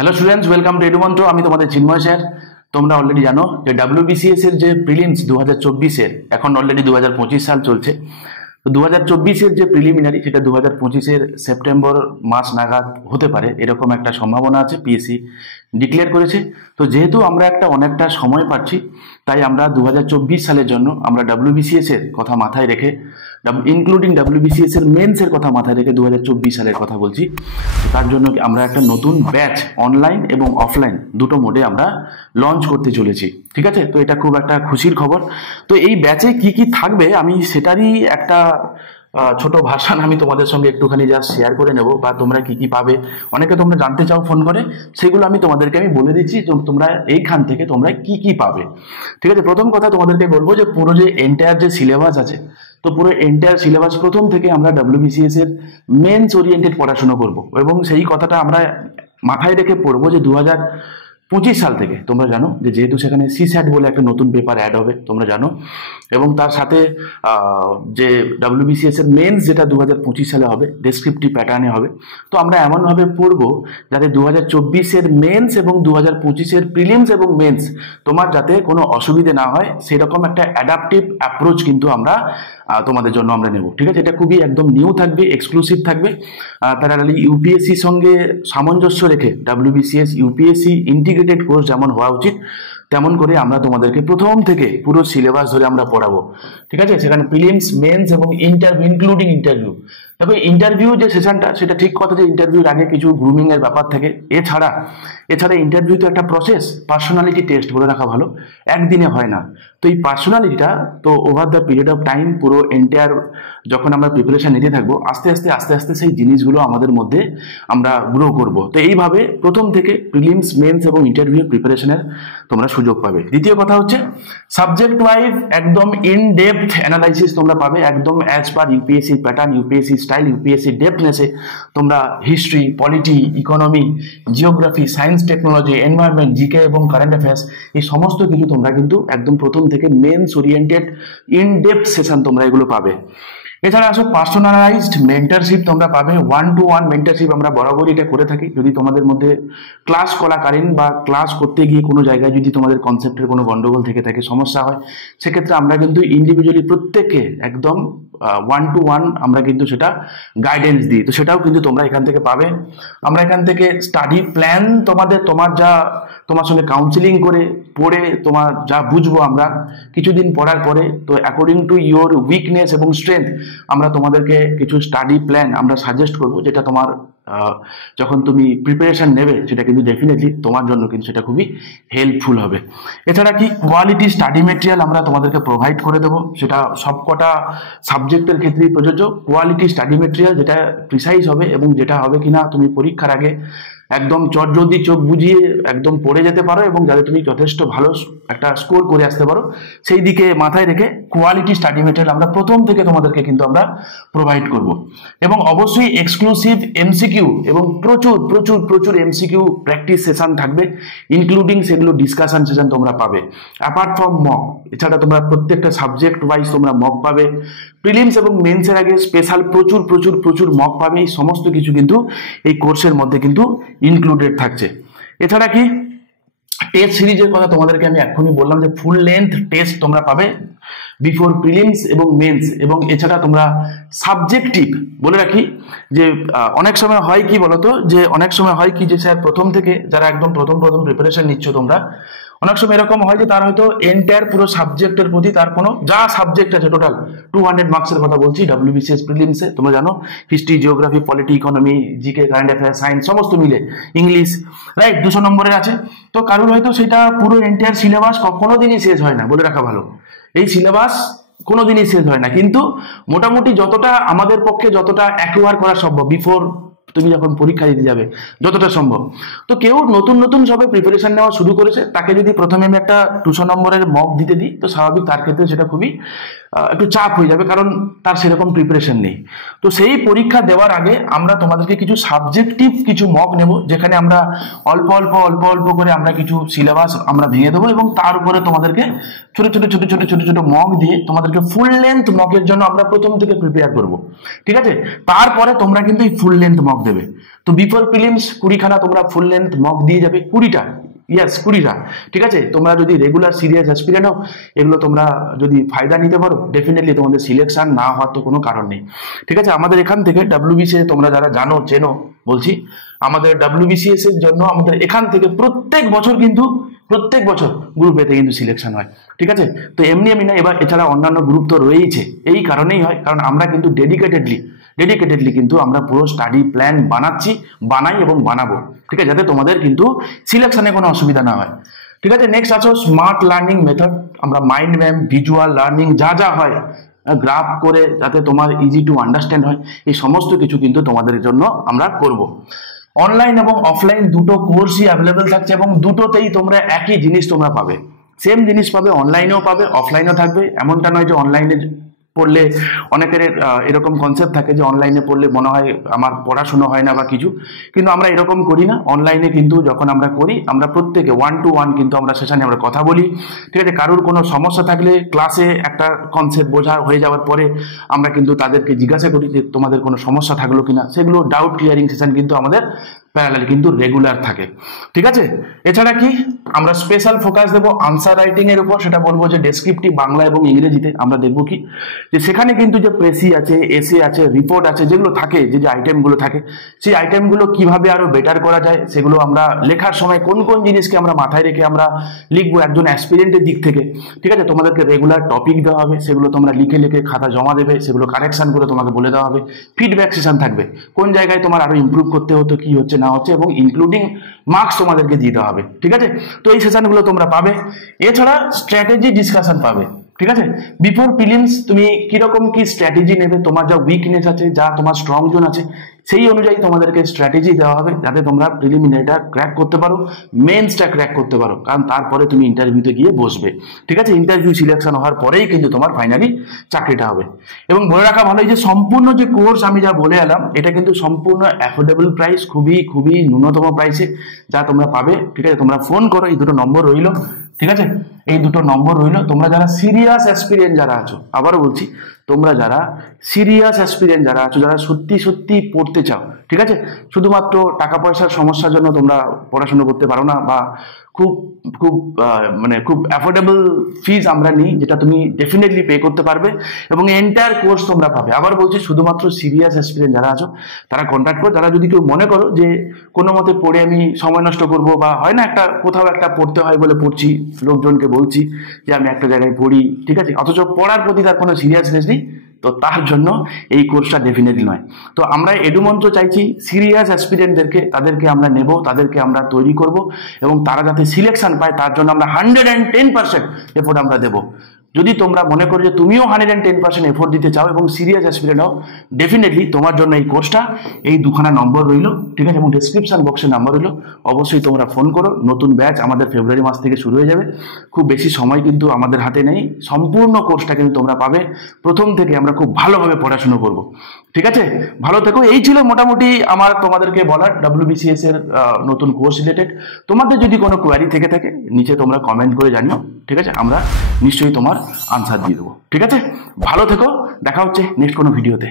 Hello students, welcome to Edumantra. আমি তোমাদের চিন্ময় sir. তোমরা অলরেডি জানো যে ডাব্লিউবিসিএস এর যে প্রিলিমস 2024-এর, এখন অলরেডি 2025 সাল চলছে। তো 2024-এর যে প্রিলিমিনারি, সেটা 2025-এর সেপ্টেম্বর মাস নাগাদ হতে পারে, এরকম একটা সম্ভাবনা আছে, পিএসসি ডিক্লেয়ার করেছে। তো যেহেতু আমরা অনেকটা সময় পাচ্ছি, তাই আমরা 2024 সালের জন্য আমরা ডাব্লিউবিসিএস এর কথা মাথায় রেখে, ইনক্লুডিং ডাব্লিউবিসিএস এর মেন্স এর কথা মাথায় রেখে 2024 সালের কথা বলছি। তার জন্য আমরা একটা নতুন ব্যাচ অনলাইন এবং অফলাইন দুটো মোডে আমরা লঞ্চ করতে চলেছি। ঠিক আছে, তো এটা খুব একটা খুশির খবর। তো এই ব্যাচে কি কি থাকবে আমি সেটারই একটা ছোট ভাষণ আমি তোমাদের সঙ্গে একটুখানি জাস্ট শেয়ার করে নেব, বা তোমরা কি কি পাবে অনেকে তোমরা জানতে চাও ফোন করে, সেগুলো আমি তোমাদেরকে বলে দিচ্ছি তোমরা এইখান থেকে তোমরা কি কি পাবে। ঠিক আছে, প্রথম কথা তোমাদেরকে বলবো যে পুরো যে এন্টায়ার যে সিলেবাস আছে, তো পুরো এন্টায়ার সিলেবাস প্রথম থেকে আমরা ডাব্লিউবিসিএস এর মেন্স ওরিয়েন্টেড পড়াশোনা করব, এবং সেই কথাটা আমরা মাথায় রেখে পড়বো যে 2025 সাল থেকে। তোমরা জানো যে যেহেতু সেখানে সিস্যাট বলে একটা নতুন পেপার অ্যাড হবে, তোমরা জানো, এবং তার সাথে যে ডাব্লিউবিসিএস এর মেন্স যেটা 2025 সালে হবে, ডেসক্রিপটিভ প্যাটার্নে হবে। তো আমরা এমনভাবে পড়বো যাতে 2024-এর মেন্স এবং 2025-এর প্রিলিমস এবং মেন্স তোমার যাতে কোনো অসুবিধে না হয়, সেরকম একটা অ্যাডাপটিভ অ্যাপ্রোচ কিন্তু আমরা তোমাদের জন্য আমরা নেব। ঠিক আছে, এটা খুবই একদম নিউ থাকবে, এক্সক্লুসিভ থাকবে। প্যারালালি ইউপিএসসির সঙ্গে সামঞ্জস্য রেখে ডাব্লিউবিসিএস ইউপিএসসি ইন্টিগ্রেটেড কোর্স যেমন হওয়া উচিত, তেমন করে আমরা তোমাদেরকে প্রথম থেকে পুরো সিলেবাস ধরে আমরা পড়াবো। ঠিক আছে, সেখানে প্রিলিমস, মেন্স এবং ইন্টারভিউ, ইনক্লুডিং ইন্টারভিউ। তবে ইন্টারভিউ যে সেশনটা, সেটা ঠিক কথা যে ইন্টারভিউর আগে কিছু গ্রুমিং এর ব্যাপার থাকে। এছাড়া ইন্টারভিউ তো একটা প্রসেস, পার্সোনালিটি টেস্ট বলে রাখা ভালো, একদিনে হয় না। তো এই পার্সোনালিটিটা তো over the period of time, পুরো এন্টায়ার যখন আমরা প্রিপারেশন নিতে থাকবো, আস্তে আস্তে সেই জিনিসগুলো আমাদের মধ্যে আমরা গ্রো করব। তো এইভাবে প্রথম থেকে প্রিলিমস, মেন্স এবং ইন্টারভিউ প্রিপারেশনের তোমরা সুযোগ পাবে। দ্বিতীয় কথা হচ্ছে সাবজেক্ট ওয়াইজ একদম ইন ডেপথ অ্যানালাইসিস তোমরা পাবে, একদম as per UPSC pattern, UPSC style, UPSC ডেপথনেসে তোমরা history, polity, economy, geography, science, technology, environment, GK এবং কারেন্ট অ্যাফেয়ার্স, এই সমস্ত কিছু তোমরা কিন্তু একদম প্রথম থেকে mains oriented in depth session তোমরা এগুলো পাবে। এছাড়া আসো পার্সোনালাইজড মেন্টারশিপ তোমরা পাবে, 1-to-1 মেন্টারশিপ আমরা বরাবরই এটা করে থাকি। যদি তোমাদের মধ্যে ক্লাস করাকালীন বা ক্লাস করতে গিয়ে কোনো জায়গায় যদি তোমাদের কনসেপ্টের কোনো গন্ডগোল থেকে থাকে, সমস্যা হয়, সেক্ষেত্রে আমরা কিন্তু ইন্ডিভিজুয়ালি প্রত্যেককে একদম 1-to-1 আমরা কিন্তু সেটা গাইডেন্স দিই। তো সেটাও কিন্তু তোমরা এখান থেকে পাবে। আমরা এখান থেকে স্টাডি প্ল্যান তোমার সঙ্গে কাউন্সিলিং করে পড়ে তোমার যা বুঝবো আমরা কিছুদিন পড়ার পরে, তো অ্যাকর্ডিং টু ইয়োর উইকনেস এবং স্ট্রেংথ আমরা তোমাদেরকে কিছু স্টাডি প্ল্যান আমরা সাজেস্ট করবো, যেটা তোমার যখন তুমি প্রিপারেশন নেবে সেটা কিন্তু ডেফিনেটলি তোমার জন্য কিন্তু সেটা খুবই হেল্পফুল হবে। এছাড়া কি কোয়ালিটি স্টাডি মেটেরিয়াল আমরা তোমাদেরকে প্রোভাইড করে দেবো, সেটা সবকটা সাবজেক্টের ক্ষেত্রেই প্রযোজ্য। কোয়ালিটি স্টাডি মেটেরিয়াল যেটা প্রিসাইজ হবে এবং যেটা হবে কিনা তুমি পরীক্ষার আগে একদম চটজলদি চোখ বুঝিয়ে একদম পড়ে যেতে পারো, এবং যাতে তুমি যথেষ্ট ভালো একটা স্কোর করে আসতে পারো, সেই দিকে মাথায় রেখে কোয়ালিটি স্টাডি মেটেরিয়াল আমরা প্রথম থেকে তোমাদেরকে কিন্তু আমরা প্রোভাইড করব। এবং অবশ্যই এক্সক্লুসিভ এমসিকিউ এবং প্রচুর প্রচুর প্রচুর এমসিকিউ প্র্যাকটিস সেশন থাকবে, ইনক্লুডিং সেগুলো ডিসকাশন সেশন তোমরা পাবে, অ্যাপার্ট ফ্রম মক। এছাড়া তোমরা প্রত্যেকটা সাবজেক্ট ওয়াইজ তোমরা মক পাবে। প্রিলিমস এবং মেন্সের আগে স্পেশাল প্রচুর প্রচুর প্রচুর মক পাবে। এই সমস্ত কিছু কিন্তু এই কোর্সের মধ্যে কিন্তু ইনক্লুডেড থাকছে। এছাড়া কি টেস্ট সিরিজের কথা তোমাদেরকে আমি এখনই বললাম যে ফুল লেন্থ টেস্ট তোমরা পাবে বিফোর প্রিলিমস এবং মেন্স। এবং এছাড়া তোমরা সাবজেক্টিভ বলে রাখি যে অনেক সময় হয় কি বলতো, যে অনেক সময় হয় কি যে স্যার প্রথম থেকে যারা একদম প্রথম প্রিপারেশন নিচ্ছ তোমরা, অনেক সময় এরকম হয় যে তার হয়তো এন্টায়ার পুরো সাবজেক্টের প্রতি তার কোনো যা সাবজেক্ট আছে টোটাল 200 মার্কসের কথা বলছি ডাব্লিউবিসিএস প্রিলিমসে, তোমরা জানো history, geography, polity, economy, GK, current affairs, science সমস্ত মিলে, ইংলিশ, রাইট, 200 নম্বরের আছে। তো কারোর হয়তো সেটা পুরো এন্টায়ার সিলেবাস কোনোদিনই শেষ হয় না, বলে রাখা ভালো, এই সিলেবাস কোনোদিনই শেষ হয় না, কিন্তু মোটামুটি যতটা আমাদের পক্ষে যতটা অ্যাকোয়ার করা সম্ভব বিফোর তুমি যখন পরীক্ষা দিতে যাবে যতটা সম্ভব। তো কেউ নতুন সবে প্রিপারেশন নেওয়া শুরু করেছে, তাকে যদি প্রথমে আমি একটা 200 নম্বরের মক দিতে দিই, তো স্বাভাবিক তার ক্ষেত্রে সেটা খুবই একটু চাপ হয়ে যাবে, কারণ তার সেরকম প্রিপারেশন নেই। তো সেই পরীক্ষা দেওয়ার আগে আমরা তোমাদেরকে কিছু সাবজেক্টিভ কিছু মক নেব, যেখানে আমরা অল্প অল্প অল্প অল্প করে আমরা কিছু সিলেবাস আমরা ভেঙে দেবো, এবং তার উপরে তোমাদেরকে ছোট ছোট ছোট ছোট ছোট ছোট মক দিয়ে তোমাদেরকে ফুল লেন্থ মকের জন্য আমরা প্রথম থেকে প্রিপেয়ার করব, ঠিক আছে? তারপরে তোমরা কিন্তু এই ফুল লেন্থ মক দেবে। তো বিফোর প্রিলিমস 20খানা তোমরা ফুল লেন্থ মক দিয়ে যাবে, 20টা, ইয়েস 20টা, ঠিক আছে? তোমরা যদি রেগুলার সিরিয়াস অ্যাসপিরেন্ট হও, এগুলো তোমরা যদি ফায়দা নিতে পারো, ডেফিনেটলি তোমাদের সিলেকশন না হওয়ার তো কোনো কারণ নেই, ঠিক আছে? আমাদের এখান থেকে WBCS তোমরা যারা জানো চেনো বলছি, আমাদের WBCS এর জন্য আমাদের এখান থেকে প্রত্যেক বছর গ্রুপ এতে কিন্তু সিলেকশন হয়, ঠিক আছে? তো এমনি না, এবার এছাড়া অন্যান্য গ্রুপ তো রয়েইছে, এই কারণেই হয় কারণ আমরা কিন্তু ডেডিকেটেডলি কিন্তু আমরা পুরো স্টাডি প্ল্যান বানাই এবং বানাবো, ঠিক আছে? যাতে তোমাদের কিন্তু সিলেকশনে কোনো অসুবিধা না হয়, ঠিক আছে? নেক্সট আছো স্মার্ট লার্নিং মেথড। আমরা মাইন্ড ম্যাপ, ভিজুয়াল লার্নিং যা হয়, গ্রাফ করে যাতে তোমার ইজি টু আন্ডারস্ট্যান্ড হয়, এই সমস্ত কিছু কিন্তু তোমাদের জন্য আমরা করব। অনলাইন এবং অফলাইন দুটো কোর্সই অ্যাভেলেবেল থাকছে, এবং দুটোতেই তোমরা একই জিনিস তোমরা পাবে, সেম জিনিস পাবে, অনলাইনেও পাবে অফলাইনেও থাকবে। এমনটা নয় যে অনলাইনে পড়লে, অনেকের এরকম কনসেপ্ট থাকে যে অনলাইনে পড়লে মনে হয় আমার পড়াশুনো হয় না বা কিছু, কিন্তু আমরা এরকম করি না। অনলাইনে কিন্তু যখন আমরা করি, আমরা প্রত্যেকে 1 to 1 কিন্তু আমরা সেশনে আমরা কথা বলি, ঠিক আছে? কারোর কোনো সমস্যা থাকলে ক্লাসে একটা কনসেপ্ট বোঝা হয়ে যাওয়ার পরে আমরা কিন্তু তাদেরকে জিজ্ঞাসা করি যে তোমাদের কোনো সমস্যা থাকলো কিনা, সেগুলো ডাউট ক্লিয়ারিং সেশন কিন্তু আমাদের প্যারালাল কিন্তু রেগুলার থাকে, ঠিক আছে? এছাড়া কি আমরা স্পেশাল ফোকাস দেবো আনসার রাইটিং এর উপর, সেটা বলবো যে ডেসক্রিপটিভ বাংলা এবং ইংরেজিতে আমরা দেখবো কি যে সেখানে কিন্তু যে প্রেসি আছে, এসে আছে, রিপোর্ট আছে, যেগুলো থাকে, যে আইটেমগুলো থাকে, সেই আইটেমগুলো কিভাবে আরো বেটার করা যায়, সেগুলো আমরা লেখার সময় কোন কোন জিনিসকে আমরা মাথায় রেখে আমরা লিখবো একজন অ্যাসপিরেন্টের দিক থেকে, ঠিক আছে? তোমাদেরকে রেগুলার টপিক দেওয়া হবে, সেগুলো তোমরা লিখে খাতা জমা দেবে, সেগুলো কারেকশন করে তোমাকে বলে দেওয়া হবে। ফিডব্যাক সেশন থাকবে, কোন জায়গায় তোমার আরো ইমপ্রুভ করতে হতো, কি হচ্ছে না হচ্ছে, এবং ইনক্লুডিং মার্কস তোমাদেরকে দিয়ে দেওয়া হবে, ঠিক আছে? তো এই সেশনগুলো তোমরা পাবে। এছাড়া স্ট্র্যাটেজি ডিসকাশন পাবে, ঠিক আছে? বিফোর প্রিলিমস তুমি কিরকম কি স্ট্র্যাটেজি নেবে, তোমার যা উইকনেস আছে, যা তোমার স্ট্রং জোন আছে, সেই অনুযায়ী তোমাদেরকে স্ট্র্যাটেজি দেওয়া হবে, যাতে তোমরা প্রিলিমিনারিটা ক্র্যাক করতে পারো, মেন্সটা ক্র্যাক করতে পারো, কারণ তারপরে তুমি ইন্টারভিউতে গিয়ে বসবে, ঠিক আছে? ইন্টারভিউ সিলেকশন হওয়ার পরেই কিন্তু তোমার ফাইনালি চাকরিটা হবে। এবং বলে রাখা ভালো, যে সম্পূর্ণ যে কোর্স আমি যা বলে এলাম, এটা কিন্তু সম্পূর্ণ অ্যাফোর্ডেবল প্রাইস, খুবই ন্যূনতম প্রাইসে যা তোমরা পাবে, ঠিক আছে? তোমরা ফোন করো, এই দুটো নম্বর রইলো, ঠিক আছে? এই দুটো নম্বর রইলো। তোমরা যারা সিরিয়াস অ্যাসপিরিয়েন্ট যারা আছো, আবারও বলছি, তোমরা যারা সিরিয়াস অ্যাসপিরিয়েন্ট যারা আছো, যারা সত্যি পড়তে চাও, ঠিক আছে? শুধুমাত্র টাকা পয়সার সমস্যার জন্য তোমরা পড়াশোনা করতে পারো না, বা খুব অ্যাফোর্ডেবল ফিজ আমরা নিই, যেটা তুমি ডেফিনেটলি পে করতে পারবে, এবং এন্টায়ার কোর্স তোমরা পাবে। আবার বলছি, শুধুমাত্র সিরিয়াস অ্যাসপিরেন্ট যারা আছো তারা কন্ট্যাক্ট করো। যারা যদি কেউ মনে করো যে কোনো মতে পড়ে আমি সময় নষ্ট করবো, বা হয় না একটা কোথাও একটা পড়তে হয় বলে পড়ছি, লোকজনকে বলছি যে আমি একটা জায়গায় পড়ি, ঠিক আছে, অথচ পড়ার প্রতি তার কোনো সিরিয়াসনেস নেই, তো তার জন্য এই কোর্সটা ডেফিনেটলি নয়। তো আমরা এডুমন্ত্র চাইছি সিরিয়াস অ্যাসপিরেন্টদেরকে, তাদেরকে আমরা নেব, তাদেরকে আমরা তৈরি করব, এবং তারা যাতে সিলেকশন পায় তার জন্য আমরা 110% এফোর্ট আমরা দেবো। যদি তোমরা মনে করো যে তুমিও 110% এফোর্ট দিতে চাও এবং সিরিয়াস অ্যাসপিরেন্ট হও, ডেফিনেটলি তোমার জন্য এই কোর্সটা, এই দুখানা নম্বর রইলো, ঠিক আছে? এবং ডেসক্রিপশন বক্সে নাম্বার রইলো, অবশ্যই তোমরা ফোন করো। নতুন ব্যাচ আমাদের ফেব্রুয়ারি মাস থেকে শুরু হয়ে যাবে, খুব বেশি সময় কিন্তু আমাদের হাতে নেই, সম্পূর্ণ কোর্সটা কিন্তু তোমরা পাবে। প্রথম থেকে আমরা খুব ভালোভাবে পড়াশুনো করব, ঠিক আছে? ভালো থেকো। এই ছিল মোটামুটি আমার তোমাদেরকে বলার WBCS এর নতুন কোর্স রিলেটেড। তোমাদের যদি কোনো কোয়ারি থেকে থাকে, নিচে তোমরা কমেন্ট করে জানিও, ঠিক আছে? আমরা নিশ্চয়ই তোমার আনসার দিয়ে দেবো, ঠিক আছে? ভালো থেকো, দেখা হচ্ছে নেক্সট কোনো ভিডিওতে।